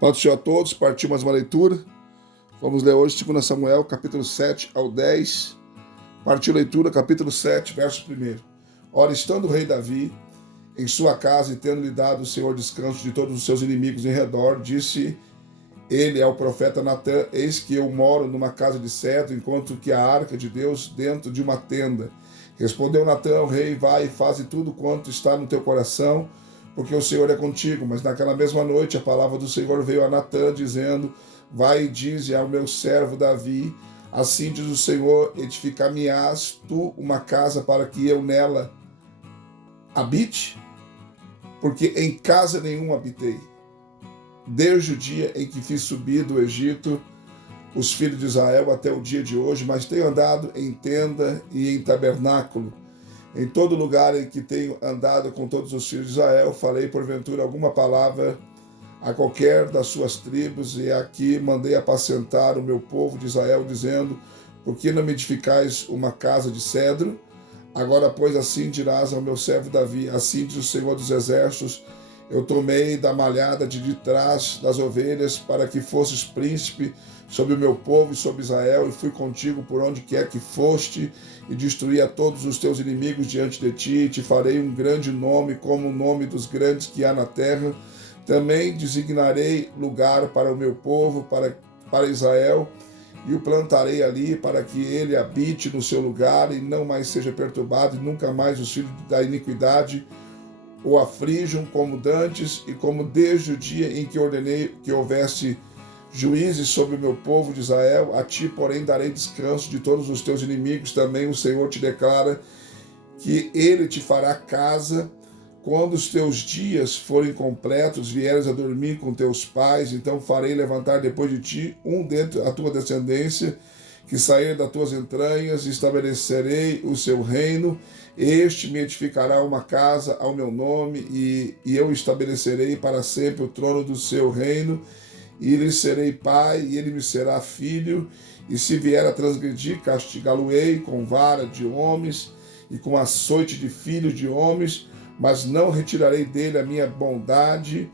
Paz do Senhor a todos, partiu mais uma leitura. Vamos ler hoje 2 Samuel, capítulo 7 ao 10. Partiu leitura, capítulo 7, verso 1. Ora, estando o rei Davi em sua casa e tendo-lhe dado o Senhor descanso de todos os seus inimigos em redor, disse ele ao profeta Natã: eis que eu moro numa casa de cedro, enquanto que a arca de Deus dentro de uma tenda. Respondeu Natã ao rei: vai e faze tudo quanto está no teu coração, porque o Senhor é contigo. Mas naquela mesma noite a palavra do Senhor veio a Natã, dizendo: vai e dize ao meu servo Davi: assim diz o Senhor, edificar-me-ás tu uma casa para que eu nela habite? Porque em casa nenhuma habitei, desde o dia em que fiz subir do Egito os filhos de Israel até o dia de hoje, mas tenho andado em tenda e em tabernáculo. Em todo lugar em que tenho andado com todos os filhos de Israel, falei porventura alguma palavra a qualquer das suas tribos, e aqui mandei apacentar o meu povo de Israel, dizendo: por que não me edificais uma casa de cedro? Agora, pois, assim dirás ao meu servo Davi: assim diz o Senhor dos Exércitos, eu tomei da malhada de trás das ovelhas para que fosses príncipe sobre o meu povo e sobre Israel, e fui contigo por onde quer que foste, e destruí a todos os teus inimigos diante de ti, e te farei um grande nome, como o nome dos grandes que há na terra. Também designarei lugar para o meu povo, para Israel, e o plantarei ali para que ele habite no seu lugar e não mais seja perturbado, e nunca mais os filhos da iniquidade o aflijam como dantes, e como desde o dia em que ordenei que houvesse juízes sobre o meu povo de Israel. A ti, porém, darei descanso de todos os teus inimigos. Também o Senhor te declara que ele te fará casa quando os teus dias forem completos, vieres a dormir com teus pais. Então farei levantar depois de ti um dentre a tua descendência, que sair das tuas entranhas, e estabelecerei o seu reino. Este me edificará uma casa ao meu nome, e eu estabelecerei para sempre o trono do seu reino, e lhe serei pai, e ele me será filho. E se vier a transgredir, castigá-lo-ei com vara de homens e com açoite de filhos de homens, mas não retirarei dele a minha bondade,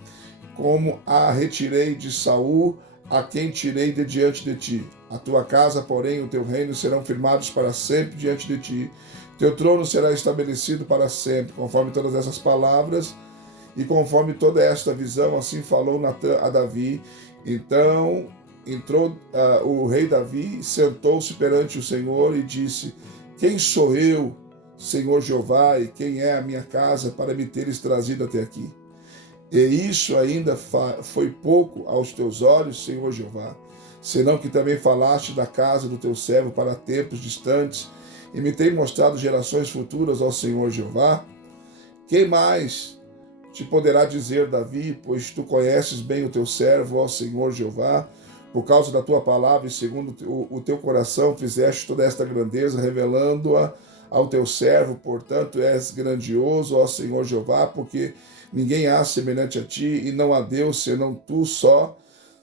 como a retirei de Saul, a quem tirei de diante de ti. A tua casa, porém, o teu reino serão firmados para sempre diante de ti. Teu trono será estabelecido para sempre. Conforme todas essas palavras e conforme toda esta visão, assim falou Natã a Davi. Então entrou o rei Davi, sentou-se perante o Senhor e disse: quem sou eu, Senhor Jeová, e quem é a minha casa para me teres trazido até aqui? E isso ainda foi pouco aos teus olhos, Senhor Jeová, senão que também falaste da casa do teu servo para tempos distantes, e me tem mostrado gerações futuras, ó Senhor Jeová. Quem mais te poderá dizer, Davi, pois tu conheces bem o teu servo, ó Senhor Jeová, por causa da tua palavra e segundo o teu coração fizeste toda esta grandeza, revelando-a ao teu servo. Portanto, és grandioso, ó Senhor Jeová, porque ninguém há semelhante a ti, e não há Deus senão tu só,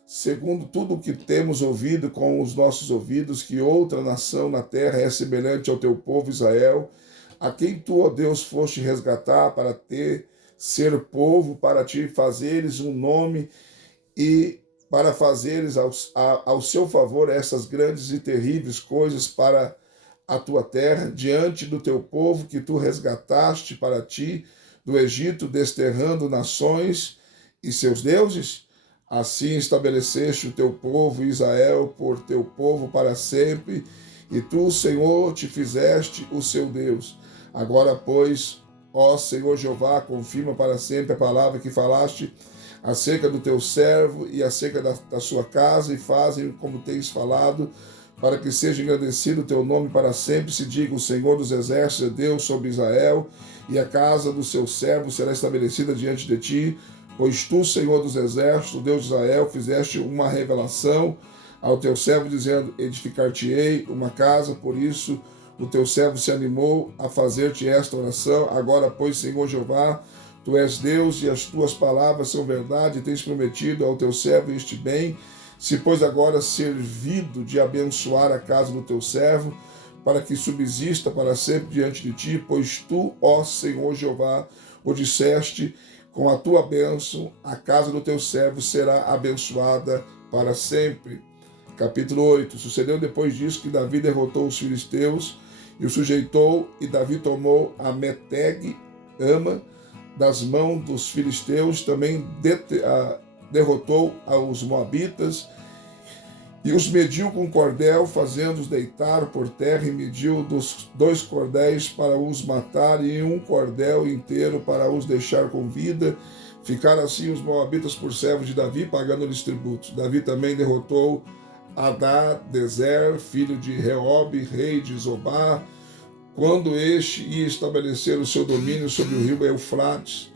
segundo tudo o que temos ouvido com os nossos ouvidos, que outra nação na terra é semelhante ao teu povo Israel, a quem tu, ó Deus, foste resgatar para ser povo, para te fazeres um nome e para fazeres ao seu favor essas grandes e terríveis coisas para a tua terra, diante do teu povo que tu resgataste para ti do Egito, desterrando nações e seus deuses? Assim estabeleceste o teu povo Israel por teu povo para sempre, e tu, Senhor, te fizeste o seu Deus. Agora, pois, ó Senhor Jeová, confirma para sempre a palavra que falaste acerca do teu servo e acerca da sua casa, e fazem como tens falado, para que seja engrandecido o teu nome para sempre. Se diga: o Senhor dos Exércitos é Deus sobre Israel, e a casa do seu servo será estabelecida diante de ti. Pois tu, Senhor dos Exércitos, Deus de Israel, fizeste uma revelação ao teu servo, dizendo: edificar-te-ei uma casa. Por isso o teu servo se animou a fazer-te esta oração. Agora, pois, Senhor Jeová, tu és Deus, e as tuas palavras são verdade, e tens prometido ao teu servo este bem. Se, pois, agora servido de abençoar a casa do teu servo, para que subsista para sempre diante de ti, pois tu, ó Senhor Jeová, o disseste, com a tua bênção, a casa do teu servo será abençoada para sempre. Capítulo 8. Sucedeu depois disso que Davi derrotou os filisteus e o sujeitou, e Davi tomou a Meteg, Ama, das mãos dos filisteus, também derrotou os moabitas, e os mediu com cordel, fazendo-os deitar por terra, e mediu 2 cordéis para os matar, e 1 cordel inteiro para os deixar com vida. Ficaram assim os moabitas por servos de Davi, pagando-lhes tributos. Davi também derrotou Hadadezer, filho de Reobe, rei de Zobá, quando este ia estabelecer o seu domínio sobre o rio Eufrates.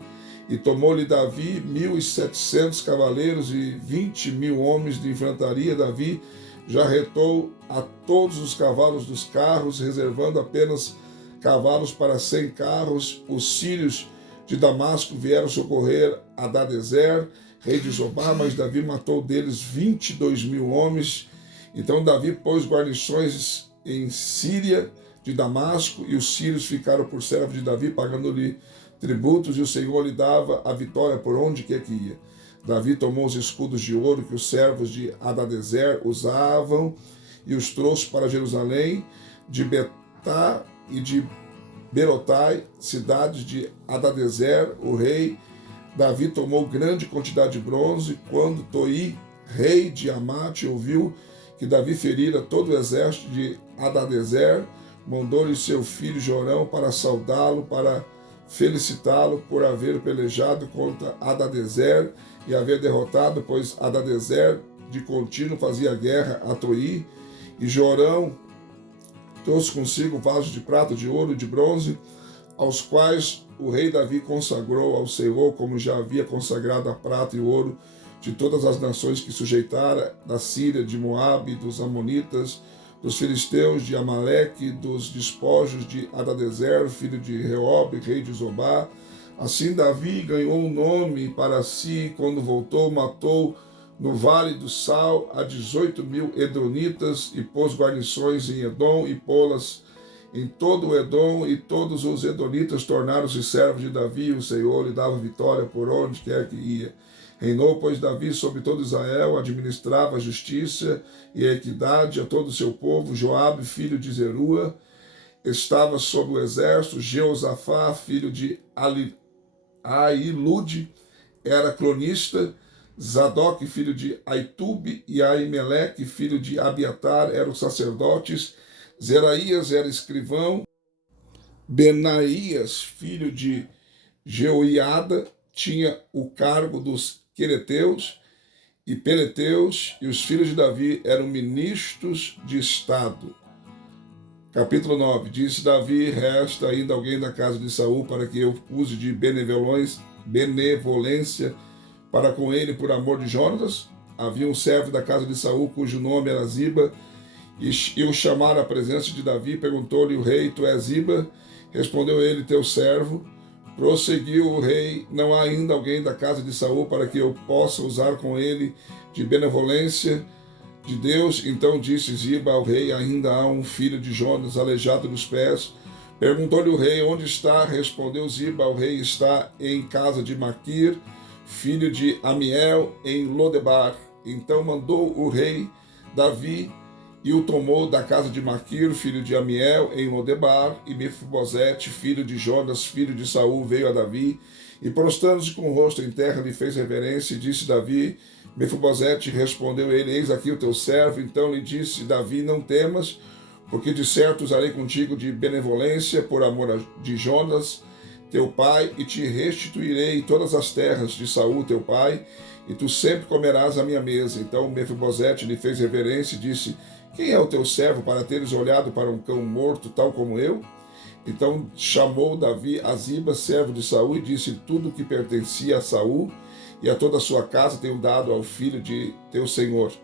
E tomou-lhe Davi 1.700 cavaleiros e 20.000 homens de infantaria. Davi já retou a todos os cavalos dos carros, reservando apenas cavalos para 100 carros. Os sírios de Damasco vieram socorrer Hadadezer, rei de Zobá, mas Davi matou deles 22.000 homens. Então Davi pôs guarnições em Síria de Damasco, e os sírios ficaram por servo de Davi, pagando-lhe tributos, e o Senhor lhe dava a vitória por onde quer que ia. Davi tomou os escudos de ouro que os servos de Hadadezer usavam e os trouxe para Jerusalém, de Betá e de Berotai, cidades de Hadadezer, o rei. Davi tomou grande quantidade de bronze. Quando Toi, rei de Amate, ouviu que Davi ferira todo o exército de Hadadezer, mandou-lhe seu filho Jorão para saudá-lo, para felicitá-lo por haver pelejado contra Hadadezer e haver derrotado, pois Hadadezer de contínuo fazia guerra a Toi. E Jorão trouxe consigo vasos de prata, de ouro e de bronze, aos quais o rei Davi consagrou ao Senhor, como já havia consagrado a prata e o ouro de todas as nações que sujeitara, da Síria, de Moabe, dos Amonitas, dos filisteus, de Amaleque, dos despojos de Hadadezer, filho de Reobe, rei de Zobá. Assim Davi ganhou um nome para si. Quando voltou, matou no Vale do Sal a 18.000 edonitas, e pôs guarnições em Edom, e pô-las em todo o Edom, e todos os edonitas tornaram-se servos de Davi. O Senhor lhe dava vitória por onde quer que ia. Reinou, pois, Davi sobre todo Israel, administrava a justiça e a equidade a todo o seu povo. Joabe, filho de Zerua, estava sob o exército. Jeosafá, filho de Ahilude, era cronista. Zadok, filho de Aitube, e Aimeleque, filho de Abiatar, eram sacerdotes. Zeraías era escrivão. Benaías, filho de Jeoiada, tinha o cargo dos quereteus e peleteus, e os filhos de Davi eram ministros de Estado. Capítulo 9. Disse Davi: resta ainda alguém da casa de Saul para que eu use de benevolência para com ele por amor de Jonatas? Havia um servo da casa de Saul cujo nome era Ziba, e o chamaram à presença de Davi. Perguntou-lhe o rei: tu és Ziba? Respondeu ele: teu servo. Prosseguiu o rei: não há ainda alguém da casa de Saul para que eu possa usar com ele de benevolência de Deus? Então disse Ziba ao rei: ainda há um filho de Jonas aleijado dos pés. Perguntou-lhe o rei: onde está? Respondeu Ziba ao rei: está em casa de Maquir, filho de Amiel, em Lodebar. Então mandou o rei Davi e o tomou da casa de Maquir, filho de Amiel, em Lodebar. E Mefibosete, filho de Jonas, filho de Saul, veio a Davi, e prostrando-se com o rosto em terra, lhe fez reverência, e disse Davi: Mefibosete. Respondeu ele: eis aqui o teu servo. Então lhe disse Davi: não temas, porque de certo usarei contigo de benevolência por amor de Jonas, teu pai, e te restituirei todas as terras de Saul, teu pai, e tu sempre comerás a minha mesa. Então Mefibosete lhe fez reverência e disse: quem é o teu servo para teres olhado para um cão morto, tal como eu? Então chamou Davi a Ziba, servo de Saul, e disse: tudo que pertencia a Saul e a toda a sua casa tenho dado ao filho de teu senhor.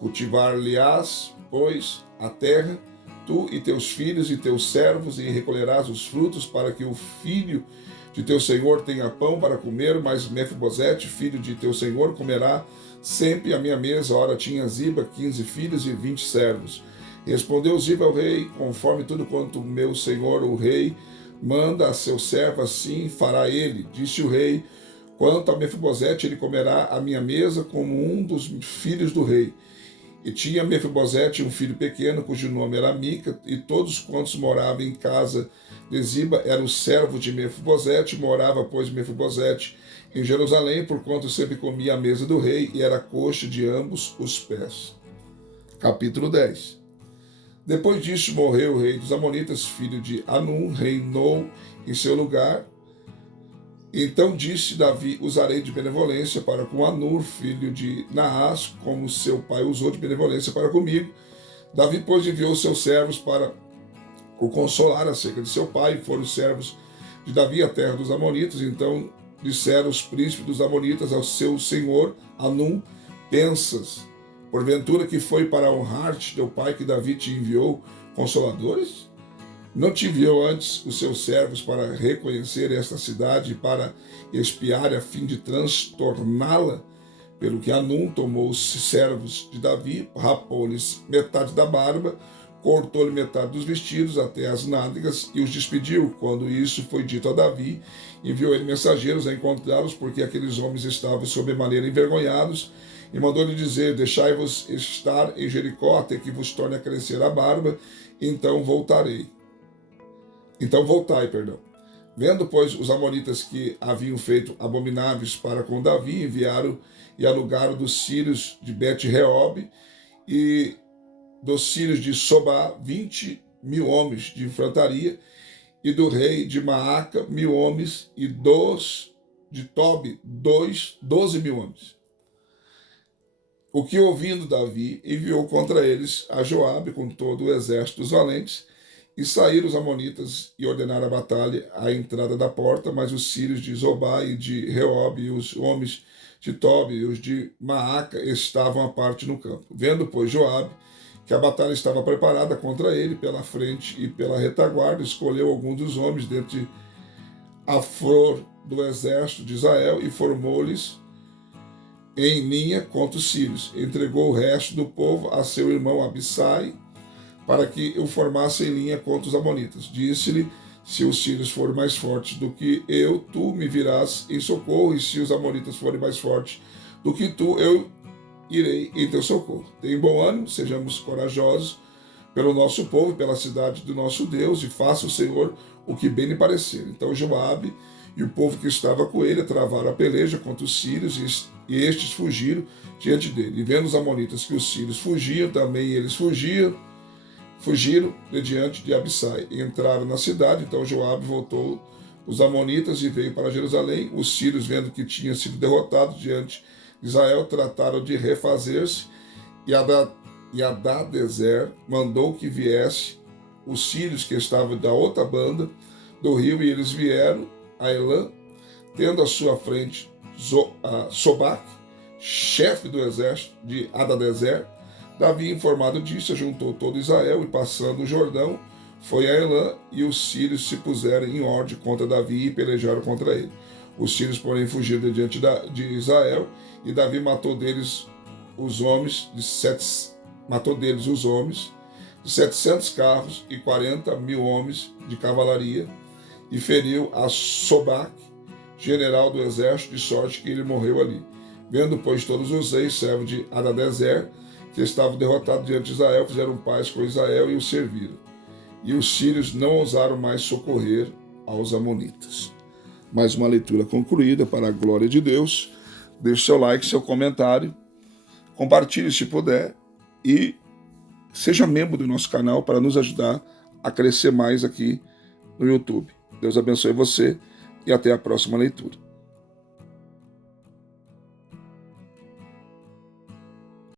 Cultivar-lhe-ás, pois, a terra, tu e teus filhos e teus servos, e recolherás os frutos, para que o filho de teu senhor tenha pão para comer. Mas Mefibosete, filho de teu senhor, comerá sempre à minha mesa. Ora, tinha Ziba 15 filhos e 20 servos. Respondeu Ziba ao rei: conforme tudo quanto meu senhor o rei manda a seu servo, assim fará ele. Disse o rei: Quanto a Mefibosete, ele comerá à minha mesa como um dos filhos do rei. E tinha Mefibosete um filho pequeno, cujo nome era Mica, e todos quantos moravam em casa de Ziba eram servos de Mefibosete. Morava, pois, Mefibosete em Jerusalém, porquanto sempre comia à mesa do rei, e era coxo de ambos os pés. Capítulo 10. Depois disso morreu o rei dos Amonitas, filho de Anum, reinou em seu lugar. Então disse Davi: usarei de benevolência para com Anur, filho de Naás, como seu pai usou de benevolência para comigo. Davi, pois, enviou seus servos para o consolar acerca de seu pai, e foram os servos de Davi à terra dos Amonitas. Então disseram os príncipes dos Amonitas ao seu senhor Anum: pensas, porventura, que foi para honrar-te teu pai que Davi te enviou consoladores? Não te enviou antes os seus servos para reconhecer esta cidade e para espiar a fim de transtorná-la? Pelo que Anum tomou os servos de Davi, rapou-lhes metade da barba, cortou-lhe metade dos vestidos até as nádegas e os despediu. Quando isso foi dito a Davi, enviou ele mensageiros a encontrá-los, porque aqueles homens estavam sobremaneira envergonhados, e mandou-lhe dizer: deixai-vos estar em Jericó até que vos torne a crescer a barba, então voltai. Vendo, pois, os amonitas que haviam feito abomináveis para com Davi, enviaram e alugaram dos sírios de Bet-Reob e dos sírios de Sobá 20.000 homens de infantaria, e do rei de Maaca 1.000 homens, e dos de Tobi 12.000 homens. O que, ouvindo Davi, enviou contra eles a Joabe com todo o exército dos valentes, e saíram os amonitas e ordenaram a batalha à entrada da porta, mas os sírios de Zobá e de Reob e os homens de Tobi e os de Maaca estavam à parte no campo. Vendo, pois, Joabe que a batalha estava preparada contra ele pela frente e pela retaguarda, escolheu alguns dos homens dentre a flor do exército de Israel e formou-lhes em linha contra os sírios. Entregou o resto do povo a seu irmão Abissai, para que o formasse em linha contra os amonitas. Disse-lhe: se os sírios forem mais fortes do que eu, tu me virás em socorro, e se os amonitas forem mais fortes do que tu, eu irei em teu socorro. Tenha bom ânimo, sejamos corajosos pelo nosso povo e pela cidade do nosso Deus, e faça o Senhor o que bem lhe parecer. Então Joabe e o povo que estava com ele travaram a peleja contra os sírios, e estes fugiram diante dele. E vendo os amonitas que os sírios fugiam, também eles fugiram de diante de Abissai. E entraram na cidade. Então Joabe voltou os amonitas e veio para Jerusalém. Os sírios, vendo que tinha sido derrotados diante de Israel, trataram de refazer-se, e Hadadezer mandou que viesse os sírios que estavam da outra banda do rio, e eles vieram a Elã, tendo à sua frente Sobac, chefe do exército de Hadadezer. Davi, informado disso, juntou todo Israel, e passando o Jordão, foi a Elã, e os sírios se puseram em ordem contra Davi e pelejaram contra ele. Os sírios, porém, fugiram diante de Israel, e Davi matou deles os homens de 700 carros e 40.000 homens de cavalaria, e feriu a Sobac, general do exército, de sorte que ele morreu ali. Vendo, pois, todos os reis, servos de Hadadezer, que estavam derrotados diante de Israel, fizeram paz com Israel e o serviram. E os sírios não ousaram mais socorrer aos amonitas. Mais uma leitura concluída, para a glória de Deus. Deixe seu like, seu comentário, compartilhe se puder e seja membro do nosso canal para nos ajudar a crescer mais aqui no YouTube. Deus abençoe você e até a próxima leitura.